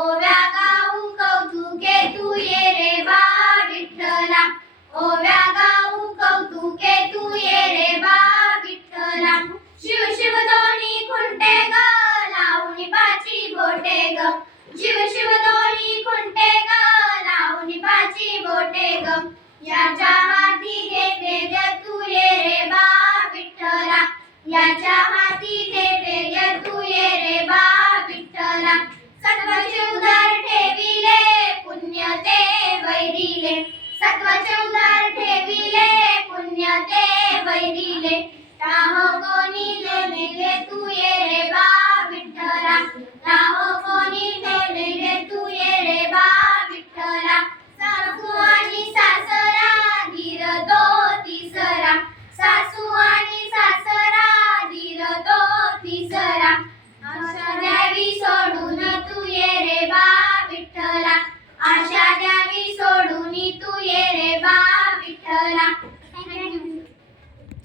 ओव्या गाऊ कौतुके तू ये रे बा विठ्ठला ओव्या गाऊ कौतुके तू ये रे बा विठ्ठला शिव शिव दोन्ही खुंटे ग लावणी पाची बोटे ग शिव शिव दोन्ही खुंटे ग लावणी पाची बोटे ग याच्या हाती घेते ग तू ये रे बा विठ्ठला याच्या हाती घेते ग तू ये रे बा विठ्ठला सत्वाचे उदार ठेविले पुण्य ते वैरिले सत्वाचे उदार ठेविले पुण्य ते वैरिले राहो कोणी नेले तू ये रे बा विठ्ठला राहो कोणी नेले तू ये रे बा विठ्ठला